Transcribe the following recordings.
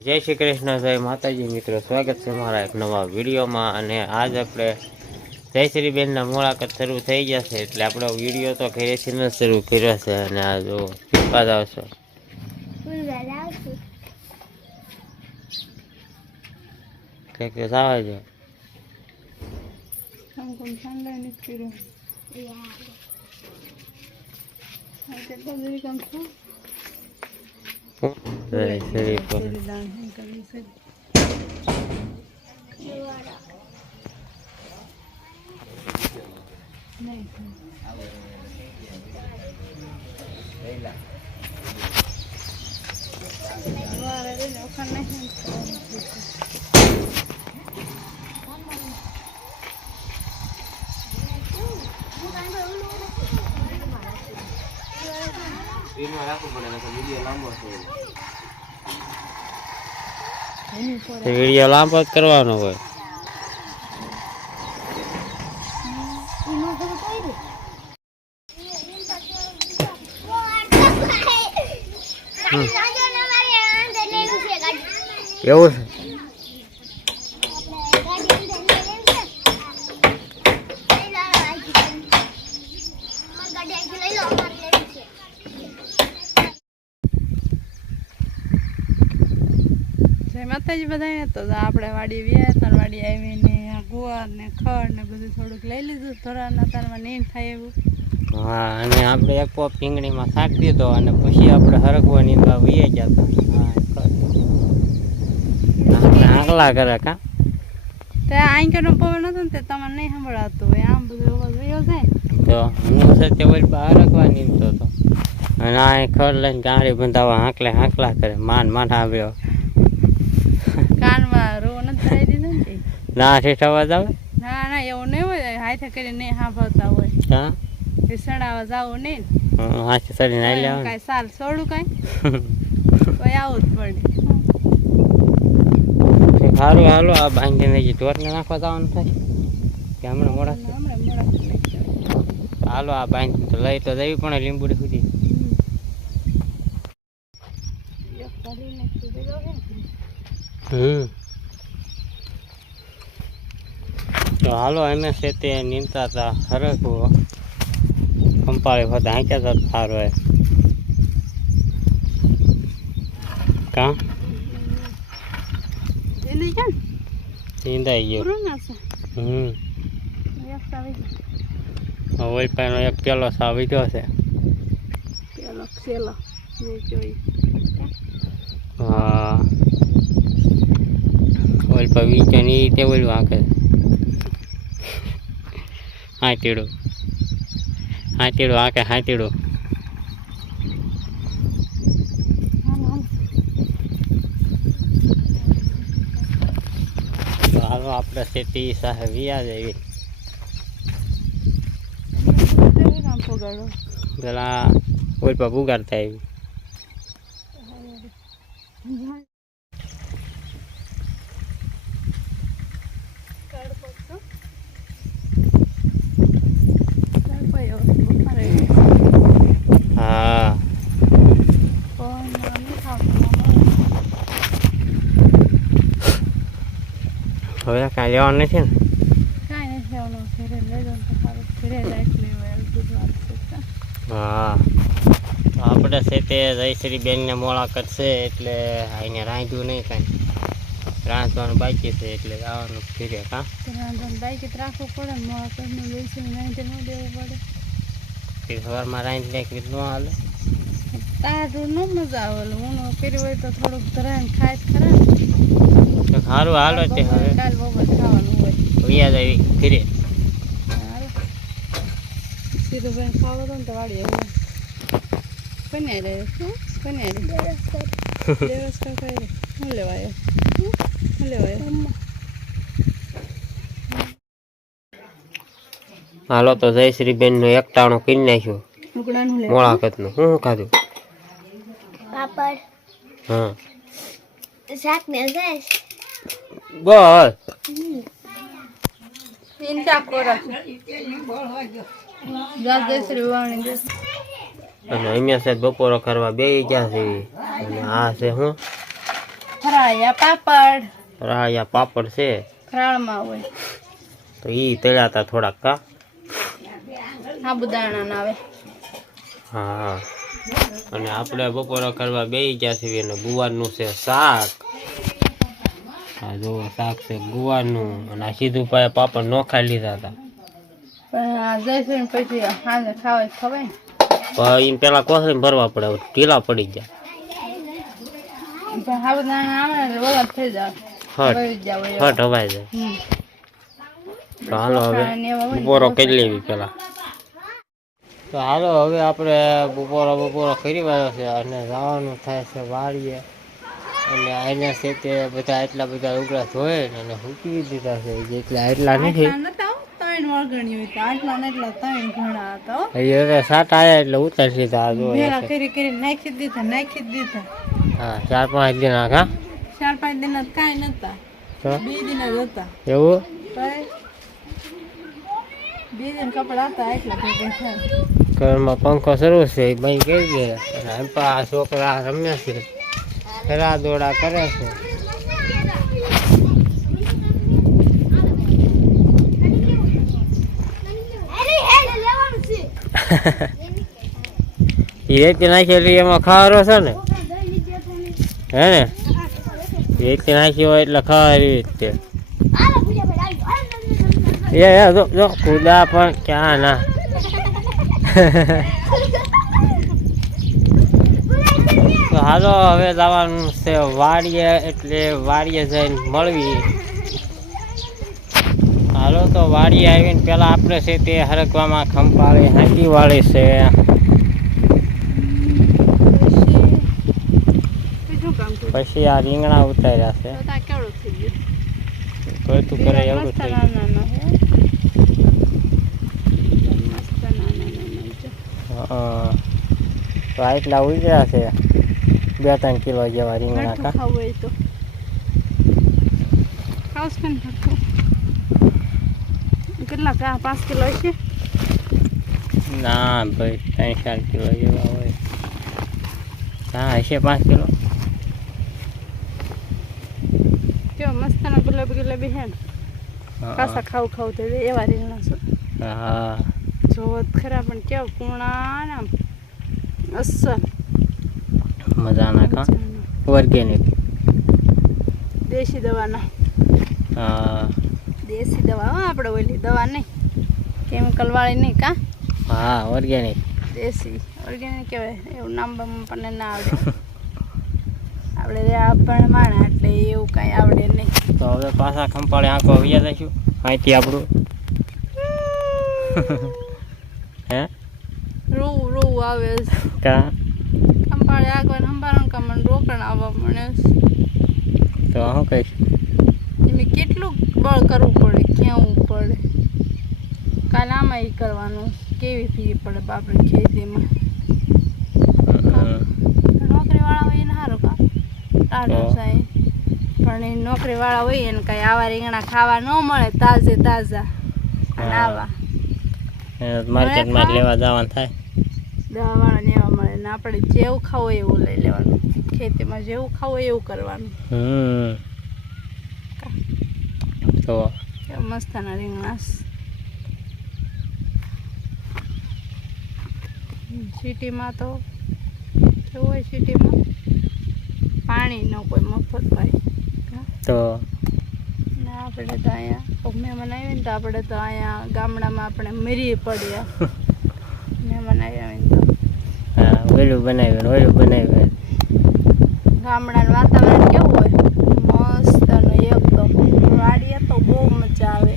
જય શ્રી કૃષ્ણ, જય માતાજી મિત્રો, સ્વાગત છે મારા એક નવા વિડીયોમાં. અને આજ આપણે જયશ્રીબેનના મુલાકાત શરૂ થઈ ગયા છે, એટલે આપણો વિડીયો તો ઘરેથી ન શરૂ કર્યો છે. અને આ જો પાદ આવશો કંઈક આવે છે. વિડીયો લાંબો જ કરવાનો હોય. એવું છે. માતાજી બધાને તો આપણે વાડી વ્યા વાડી આવીને ગુવાર ને ખડ ને બધું થોડુંક લઈ લીધું થોડા તારમાં નીણ થાય એવું. હા, અને આપણે એક પોપ રીંગણીમાં શાક દીધો અને પછી આપણે હરગવા નીંદવા વહી ગયા હતા. આંકલા કરે કા તે આંકનો પવન હતો ને તે તમને નહીં સંભળાતું હોય, આમ બધું અવાજ વયો જાય તો હું છે તે વળી હરગવા નીંદતો હતો. અને આ ખડ લઈને ગાડી બંધાવા હાંકલા કરે. માન આવ્યો કાનમાં રો નથી ધરાઈ દીધો ને ના ઠેઠ અવાજ આવે. ના એવું નહીં હોય, હાથે કરીને નહીં સાંભળતા હોય. હા, સડાવા જાવું નહીં હાથે ચડીને આવી આવે કાંઈ સાલ છોડું કાંઈ કોઈ આવું જ પડે. સારું હાલો, આ બાંધીને જે ઢોરને નાખવા જવાનું થાય કે હમણાં મોડા હાલો. આ બાંધી તો લઈ તો જવી પણ લીંબુડી સુધી. તો હાલો, અમે છે તે નીંદતા હતા હરખવો કંપાળી હોતા હાંચ્યા હતા સારો એ કા નીંદાઈ ગયો. ઓલપાનો એક પેલો સાવ વિધો છે. હા, ઓલપા વીચો ની તે ઓલું આંખે હાથીડું આંખે હાથીડું. તો હાલો આપણે ખેતી સાથે વ્યાજ આવી પેલા ઓલપા પુગાડતા આવી. હા, હવે કાંઈ લેવાનું નથી ને. હા, તો આપણે છે તે જયશ્રીબેનને મુલાકાત છે, એટલે એને રાંધ્યું નહીં કાંઈ, રાંધવાનું બાકી છે એટલે આવવાનું ફીરે. કા રાંધવાનું બાકી રાખવું પડે ને, મુલાકાતનું બેસીને રાંધે ન દેવું પડે. સવારમાં રાંધી નાખી ન હાલે, તારું ન મજા આવે. હું કર્યું હોય તો થોડુંક ધરાઈને ખાય ખરા. તો સારું હાલો તે હવે કાલ બપોર ખાવાનું હોય વ્યાજ આવી ફીરે. સીધું ભાઈ ખાવો તો ને તો વાળી એવું કન્યા રે દેવસ્કાર કરી રે. શું લેવાય હાલો, તો જયશ્રીબેનનું એકટાણું કરી નાખ્યું મુલાકાતનું. શું ખાધું? પાપડ, હા, શાક ને બસ ચિંતા કરો અને અહીંયા સાહેબ બપોરો કરવા બે ગયા છે. અને આ છે હું રાયા પાપડ રાયા પાપડ છે ખરાળમાં હોય તો ઈ તળ્યા હતા થોડાક કા સાબુદાણા ના આવે હા અને આપણે બપોરા કરવા બેસી ગયા છીએ અને ગુવારનું છે શાક આ જો શાક છે ગુવારનું અને આ સીધું પાયે પાપડ નો ખાઈ લીધા હતા પણ આ જઈશું પછી સાંજે ખાવા ખવાય પણ એને પેલા કોથળી ભરવા પડે ઢીલા પડી ગયા પણ સાબુદાણા આવે ને વગર થઈ જાય ફટ હવાઈ જાય તો હાલો હવે બપોરો કરી લેવી પેલા તો હાલો હવે આપણે બપોરો કરી વાળો છે અને જવાનું થાય છે વાડીએ અને આના છે તે બધા એટલા બધા ઉગડા ધોઈ અને હૂકી દીધા છે જેટલા એટલા નથી હવે સાત આવ્યા એટલે ઉતારી દીધા નાખી દીધા હા 4-5 દિન હા 4-5 દિન કાંઈ નતા 2 દિન જ હતા એવું 2 દિન કપડા હતા એટલા ભેગા થયા ઘરમાં પંખો શરૂ છે એ બંધ કરી દે અને આ છોકરા રમે છે ફેરા દોડા કરે છે એ રેતી નાખી એમાં ખાવાનો છે ને હે ને રેતી નાખી હોય એટલે ખાવાની રીતે જો કુદા પણ ક્યાં ના તો હાલો હવે જવાનું છે વાડીએ એટલે વાડીએ જઈને મળવી હાલો તો વાડીએ આવીને પેલા આપણે છે તે હરકવામાં ખંપાળી હાંકી વાળી છે પછી આ રીંગણા ઉતાર્યા છે તું કરે એવું થઈ તો આટલા ઉતર્યા છે 2-3 કિલો જેવા રીંગણા કા કેટલા કા 5 કિલો છે ના ભાઈ 3-4 કિલો જેવા હોય હા હશે 5 કિલો કેવો મસ્તના ગુલાબી હે પાછા ખાવ થઈ એવા રીંગણા છે હા જોવો ખરા પણ કેવા કુણા ને અસલ મજાના કા ઓર્ગેનિક દેશી દવાના હા દેશી દવા આપણે ઓલી દવા નહીં કેમિકલ વાળી નહીં કા હા ઓર્ગેનિક દેશી ઓર્ગેનિક કહેવાય એવું નામ આપણને ના આવડે આપણને માણા એટલે એવું કાંઈ આવડે નહીં તો હવે પાછા ખંપાળે આંખો વ્યા જઈશું અહીંથી આપણું હે રૂ આવે કા ખંપાળે આગળ સંભારણ કામ રોકણ આવવા મળે તો શું કહીશ એમાં કેટલું બળ કરવું પડે કેવું પડે કાલે આમાં એ કરવાનું કેવી ફી પડે આપણે ખેતીમાં નોકરીવાળા હોય એને સારું કા ટાઢો સાહેબ પણ એ નોકરીવાળા હોય એને કાંઈ આવા રીંગણા ખાવા ન મળે તાજા અને આવા માર્કેટમાં લેવા જવાનું થાય દવાવાળા ને એવા મળે ને આપણે જેવું ખાવું એવું લઈ લેવાનું ખેતીમાં જેવું ખાવું એવું કરવાનું તો મસ્તના રીંગણા સિટીમાં તો કેવું હોય સિટીમાં પાણી ન કોઈ મફત ભાઈ તો ને આપણે તો અહીંયા મહેમાન આવીને તો આપણે તો અહીંયા ગામડામાં આપણે મરી પડ્યા મહેમાન આવીને તો હા ઓલું બનાવ્યું ગામડાનું વાતાવરણ કેવું હોય મસ્ત અને એકદમ વાડીએ તો બહુ મજા આવે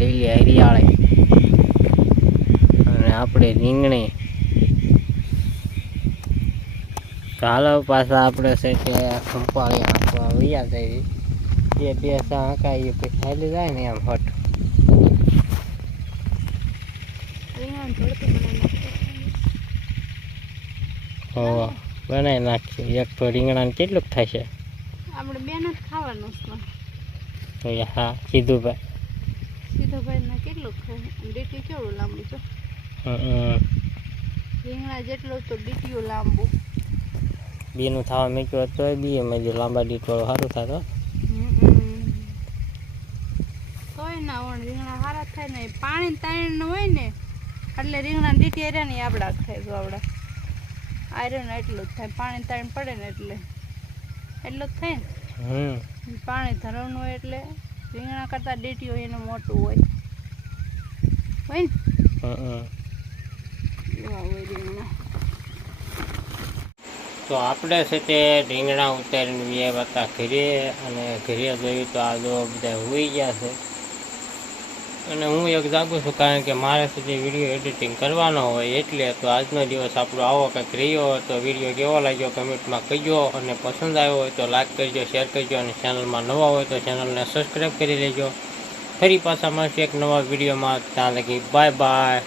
લીલી હરિયાળી અને આપણે રીંગણી ચાલો પાછા આપણે છે કે ખંપાળી આંકવા વૈયા જઈએ બે સા આંકાઈએ પછી ખાલી જાય ને એમ હટ બનાવી નાખીએ એક તો રીંગણાને કેટલુંક થશે આપણે બેન જ ખાવાનું છે હા સીધુભાઈ સીધુભાઈ કેટલું ખાય ડીટી કેવું લાંબુ છે રીંગણા જેટલું તો ડીટીઓ લાંબુ બીનું થવા મૂક્યો હતો બી એમાં જે લાંબા ડીટવાળો સારું થતો. તોય ના હોય રીંગણા સારા થાય ને પાણી તાણ હોય ને એટલે રીંગણા ડીટી રહ્યા ને આપડા થાય તો આપડા આયરન એટલું જ થાય પાણી તાણ પડે ને એટલે એટલું જ થાય ને પાણી ધરવાનું હોય એટલે રીંગણા કરતા ડીટી હોય એનું મોટું હોય ને એવા હોય રીંગણા. તો આપણે છે તે રીંગણા ઉતારીને વ્યાવ્યા હતા ઘરે અને ઘરે જોયું તો આ જો બધા હોઈ ગયા છે અને હું એક જાગું છું કારણ કે મારે સુધી વિડીયો એડિટિંગ કરવાનો હોય એટલે. તો આજનો દિવસ આપણો આવો કંઈક રહ્યો. તો વિડીયો કેવો લાગ્યો કમેન્ટમાં કહેજો અને પસંદ આવ્યો હોય તો લાઈક કરજો, શેર કરજો અને ચેનલમાં નવા હોય તો ચેનલને સબસ્ક્રાઈબ કરી લેજો. ફરી પાછા મળશે એક નવા વિડીયોમાં. ત્યાં લગી બાય બાય.